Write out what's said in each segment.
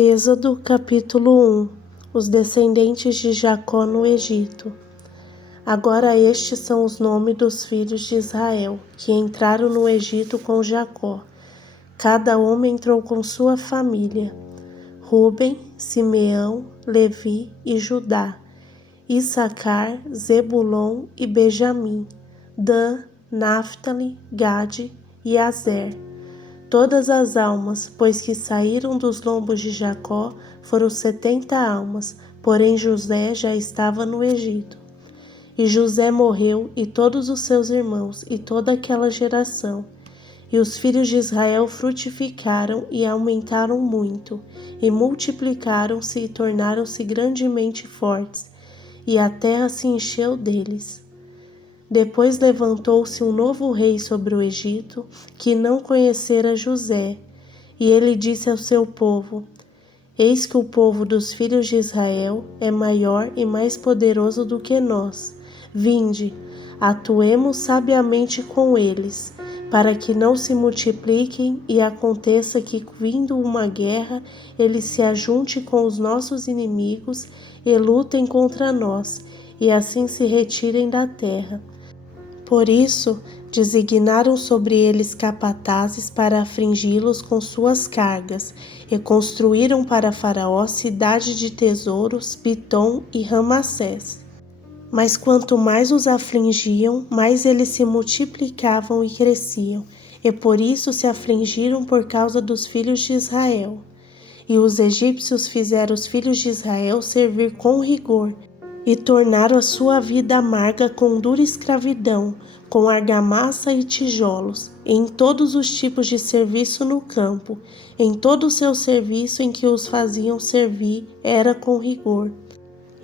Êxodo capítulo 1. Os descendentes de Jacó no Egito. Agora estes são os nomes dos filhos de Israel, que entraram no Egito com Jacó. Cada homem entrou com sua família: Rúben, Simeão, Levi e Judá, Issacar, Zebulon e Benjamim, Dan, Naftali, Gade e Azer. Todas as almas, pois que saíram dos lombos de Jacó, foram 70 almas, porém José já estava no Egito. E José morreu, e todos os seus irmãos, e toda aquela geração. E os filhos de Israel frutificaram e aumentaram muito, e multiplicaram-se e tornaram-se grandemente fortes, e a terra se encheu deles. Depois levantou-se um novo rei sobre o Egito, que não conhecera José, e ele disse ao seu povo: Eis que o povo dos filhos de Israel é maior e mais poderoso do que nós. Vinde, atuemos sabiamente com eles, para que não se multipliquem e aconteça que, vindo uma guerra, eles se ajunte com os nossos inimigos e lutem contra nós, e assim se retirem da terra. Por isso, designaram sobre eles capatazes para afligi-los com suas cargas, e construíram para Faraó cidade de tesouros, Pitom e Ramassés. Mas quanto mais os afligiam, mais eles se multiplicavam e cresciam, e por isso se afligiram por causa dos filhos de Israel. E os egípcios fizeram os filhos de Israel servir com rigor, e tornaram a sua vida amarga com dura escravidão, com argamassa e tijolos, em todos os tipos de serviço no campo, em todo o seu serviço em que os faziam servir era com rigor.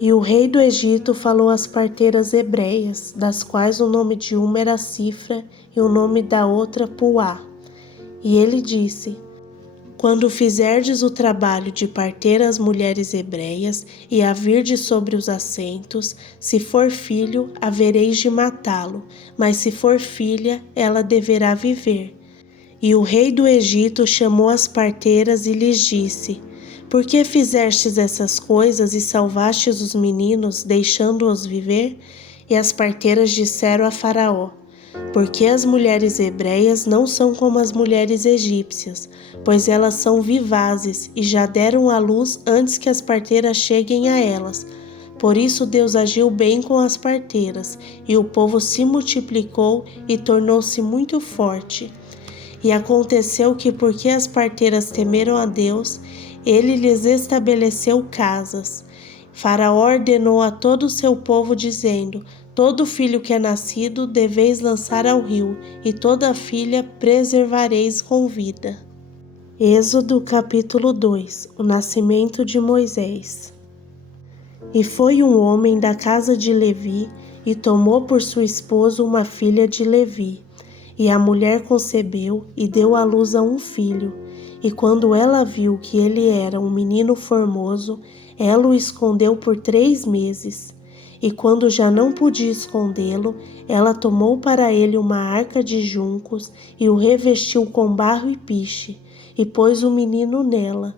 E o rei do Egito falou às parteiras hebreias, das quais o nome de uma era Cifra e o nome da outra Puá. E ele disse: Quando fizerdes o trabalho de parter as mulheres hebreias e a virdes sobre os assentos, se for filho, havereis de matá-lo, mas se for filha, ela deverá viver. E o rei do Egito chamou as parteiras e lhes disse: Por que fizestes essas coisas e salvastes os meninos, deixando-os viver? E as parteiras disseram a Faraó: Porque as mulheres hebreias não são como as mulheres egípcias, pois elas são vivazes e já deram à luz antes que as parteiras cheguem a elas. Por isso Deus agiu bem com as parteiras, e o povo se multiplicou e tornou-se muito forte. E aconteceu que, porque as parteiras temeram a Deus, ele lhes estabeleceu casas. Faraó ordenou a todo o seu povo, dizendo: Todo filho que é nascido deveis lançar ao rio, e toda filha preservareis com vida. Êxodo capítulo 2. O nascimento de Moisés. E foi um homem da casa de Levi, e tomou por sua esposa uma filha de Levi. E a mulher concebeu e deu à luz a um filho. E quando ela viu que ele era um menino formoso, ela o escondeu por 3 meses. E quando já não podia escondê-lo, ela tomou para ele uma arca de juncos e o revestiu com barro e piche, e pôs o menino nela.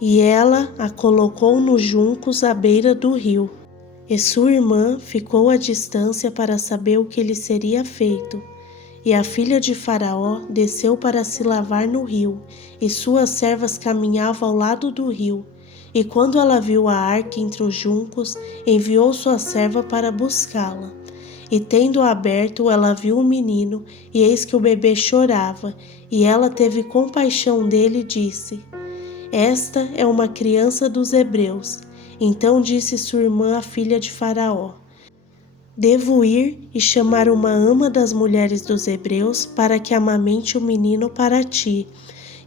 E ela a colocou nos juncos à beira do rio. E sua irmã ficou à distância para saber o que lhe seria feito. E a filha de Faraó desceu para se lavar no rio, e suas servas caminhavam ao lado do rio. E quando ela viu a arca entre os juncos, enviou sua serva para buscá-la. E tendo aberto, ela viu o menino, e eis que o bebê chorava, e ela teve compaixão dele e disse: Esta é uma criança dos hebreus. Então disse sua irmã, a filha de Faraó: Devo ir e chamar uma ama das mulheres dos hebreus para que amamente o menino para ti.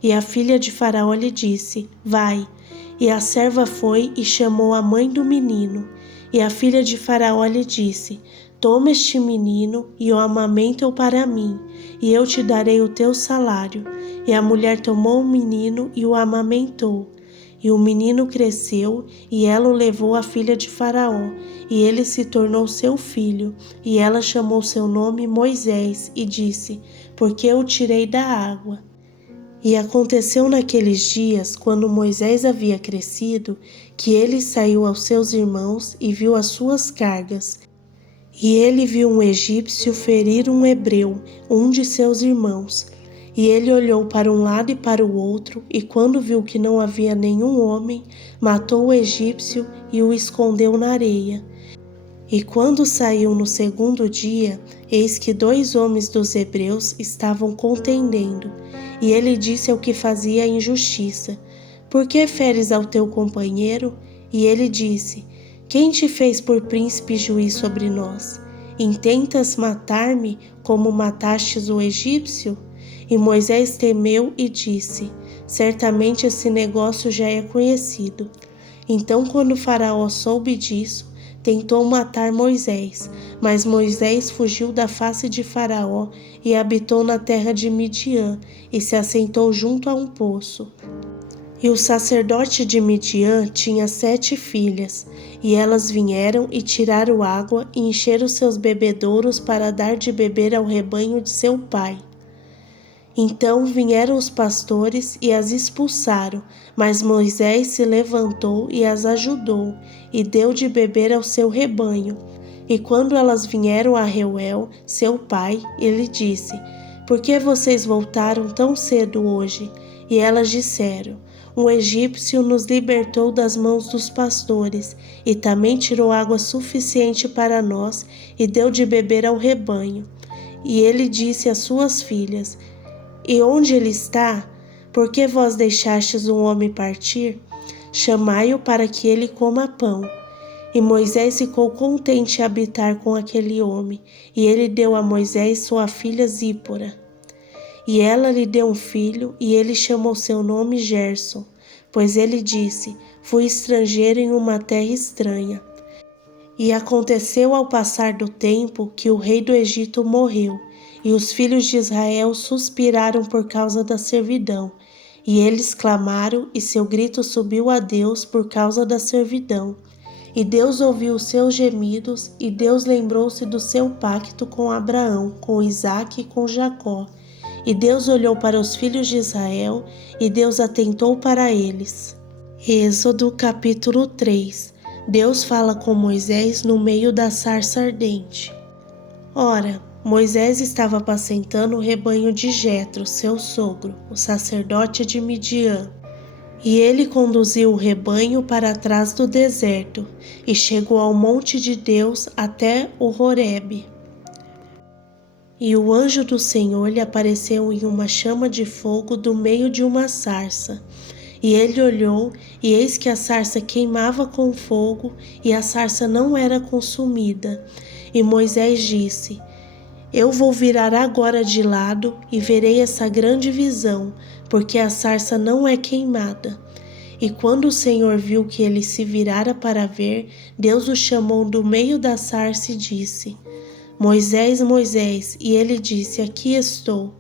E a filha de Faraó lhe disse: Vai. E a serva foi e chamou a mãe do menino. E a filha de Faraó lhe disse: Toma este menino e o amamenta-o para mim, e eu te darei o teu salário. E a mulher tomou o menino e o amamentou. E o menino cresceu, e ela o levou à filha de Faraó, e ele se tornou seu filho. E ela chamou seu nome Moisés, e disse: Porque eu o tirei da água. E aconteceu naqueles dias, quando Moisés havia crescido, que ele saiu aos seus irmãos e viu as suas cargas. E ele viu um egípcio ferir um hebreu, um de seus irmãos. E ele olhou para um lado e para o outro, e quando viu que não havia nenhum homem, matou o egípcio e o escondeu na areia. E quando saiu no segundo dia, eis que 2 homens dos hebreus estavam contendendo. E ele disse ao que fazia a injustiça: Por que feres ao teu companheiro? E ele disse: Quem te fez por príncipe e juiz sobre nós? Intentas matar-me como matastes o egípcio? E Moisés temeu e disse: Certamente esse negócio já é conhecido. Então, quando Faraó soube disso, tentou matar Moisés, mas Moisés fugiu da face de Faraó e habitou na terra de Midian e se assentou junto a um poço. E o sacerdote de Midian tinha 7 filhas, e elas vieram e tiraram água e encheram seus bebedouros para dar de beber ao rebanho de seu pai. Então vieram os pastores e as expulsaram, mas Moisés se levantou e as ajudou, e deu de beber ao seu rebanho. E quando elas vieram a Reuel, seu pai, ele disse: Por que vocês voltaram tão cedo hoje? E elas disseram: Um egípcio nos libertou das mãos dos pastores, e também tirou água suficiente para nós, e deu de beber ao rebanho. E ele disse às suas filhas: E onde ele está? Por que vós deixastes um homem partir? Chamai-o para que ele coma pão. E Moisés ficou contente em habitar com aquele homem, e ele deu a Moisés sua filha Zípora. E ela lhe deu um filho, e ele chamou seu nome Gerson, pois ele disse: Fui estrangeiro em uma terra estranha. E aconteceu ao passar do tempo que o rei do Egito morreu, e os filhos de Israel suspiraram por causa da servidão. E eles clamaram, e seu grito subiu a Deus por causa da servidão. E Deus ouviu os seus gemidos, e Deus lembrou-se do seu pacto com Abraão, com Isaque e com Jacó. E Deus olhou para os filhos de Israel, e Deus atentou para eles. Êxodo capítulo 3. Deus fala com Moisés no meio da sarça ardente. Ora, Moisés estava apacentando o rebanho de Jetro, seu sogro, o sacerdote de Midian. E ele conduziu o rebanho para trás do deserto, e chegou ao monte de Deus até o Horebe. E o anjo do Senhor lhe apareceu em uma chama de fogo do meio de uma sarça. E ele olhou, e eis que a sarça queimava com fogo, e a sarça não era consumida. E Moisés disse: Eu vou virar agora de lado, e verei essa grande visão, porque a sarça não é queimada. E quando o Senhor viu que ele se virara para ver, Deus o chamou do meio da sarça e disse: Moisés, Moisés. E ele disse: Aqui estou.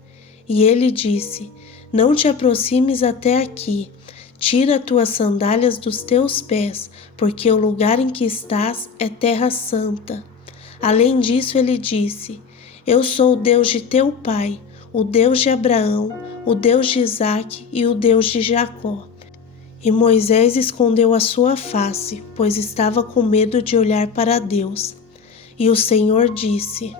E ele disse: Não te aproximes até aqui. Tira tuas sandálias dos teus pés, porque o lugar em que estás é terra santa. Além disso, ele disse: Eu sou o Deus de teu pai, o Deus de Abraão, o Deus de Isaque e o Deus de Jacó. E Moisés escondeu a sua face, pois estava com medo de olhar para Deus. E o Senhor disse: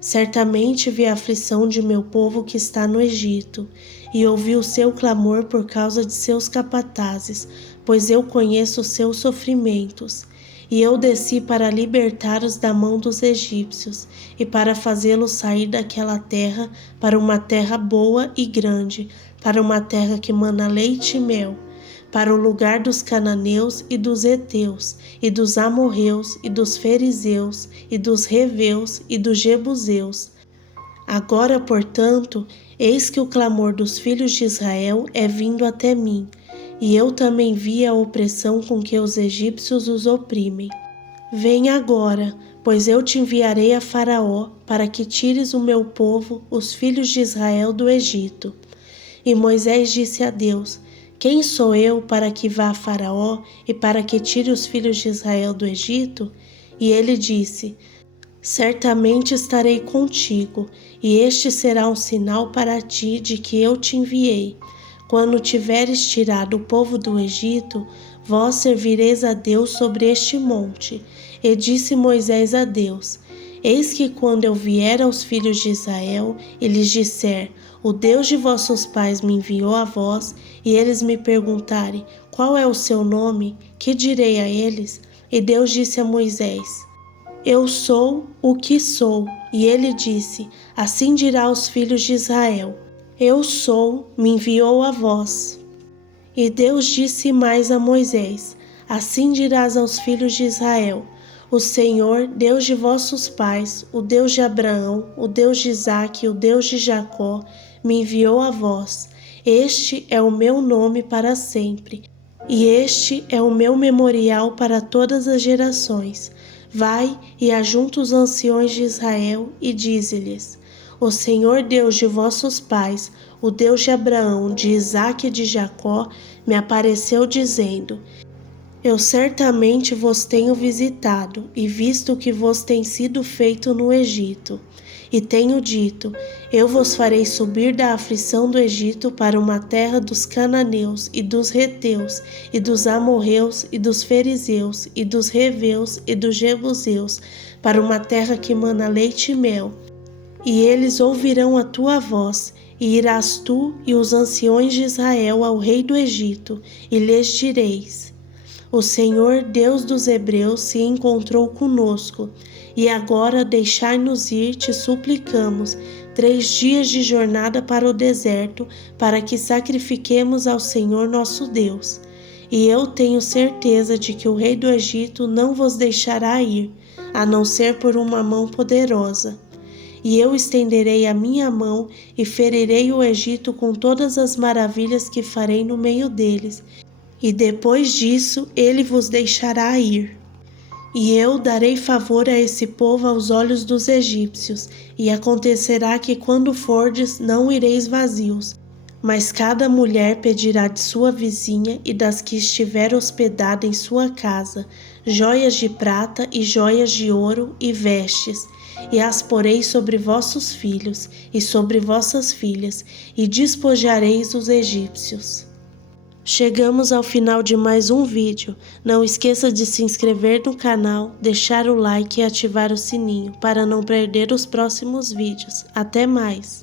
Certamente vi a aflição de meu povo que está no Egito, e ouvi o seu clamor por causa de seus capatazes, pois eu conheço os seus sofrimentos. E eu desci para libertar-os da mão dos egípcios, e para fazê-los sair daquela terra para uma terra boa e grande, para uma terra que mana leite e mel, para o lugar dos cananeus e dos heteus, e dos amorreus, e dos fariseus, e dos reveus, e dos jebuseus. Agora, portanto, eis que o clamor dos filhos de Israel é vindo até mim, e eu também vi a opressão com que os egípcios os oprimem. Vem agora, pois eu te enviarei a Faraó, para que tires o meu povo, os filhos de Israel, do Egito. E Moisés disse a Deus: Quem sou eu para que vá a Faraó e para que tire os filhos de Israel do Egito? E ele disse: Certamente estarei contigo, e este será um sinal para ti de que eu te enviei. quando tiveres tirado o povo do Egito, vós servireis a Deus sobre este monte. E disse Moisés a Deus: Eis que quando eu vier aos filhos de Israel e lhes disser: O Deus de vossos pais me enviou a vós, e eles me perguntarem: Qual é o seu nome? Que direi a eles? E Deus disse a Moisés: Eu sou o que sou. E ele disse: Assim dirá aos filhos de Israel: Eu sou, me enviou a vós. E Deus disse mais a Moisés: Assim dirás aos filhos de Israel: O Senhor, Deus de vossos pais, o Deus de Abraão, o Deus de Isaque, o Deus de Jacó, me enviou a vós. Este é o meu nome para sempre, e este é o meu memorial para todas as gerações. Vai e ajunta os anciões de Israel e dize-lhes: O Senhor Deus de vossos pais, o Deus de Abraão, de Isaque e de Jacó, me apareceu dizendo: Eu certamente vos tenho visitado e visto o que vos tem sido feito no Egito. E tenho dito: Eu vos farei subir da aflição do Egito para uma terra dos cananeus e dos heteus e dos amorreus e dos fariseus e dos reveus e dos jebuseus, para uma terra que mana leite e mel. E eles ouvirão a tua voz, e irás tu e os anciões de Israel ao rei do Egito, e lhes direis: O Senhor, Deus dos Hebreus, se encontrou conosco, e agora deixai-nos ir, te suplicamos, 3 dias de jornada para o deserto, para que sacrifiquemos ao Senhor nosso Deus. E eu tenho certeza de que o rei do Egito não vos deixará ir, a não ser por uma mão poderosa. E eu estenderei a minha mão e ferirei o Egito com todas as maravilhas que farei no meio deles, e depois disso ele vos deixará ir. E eu darei favor a esse povo aos olhos dos egípcios, e acontecerá que quando fordes não ireis vazios, mas cada mulher pedirá de sua vizinha e das que estiver hospedada em sua casa, joias de prata e joias de ouro e vestes, e as porei sobre vossos filhos e sobre vossas filhas, e despojareis os egípcios. Chegamos ao final de mais um vídeo. Não esqueça de se inscrever no canal, deixar o like e ativar o sininho para não perder os próximos vídeos. Até mais!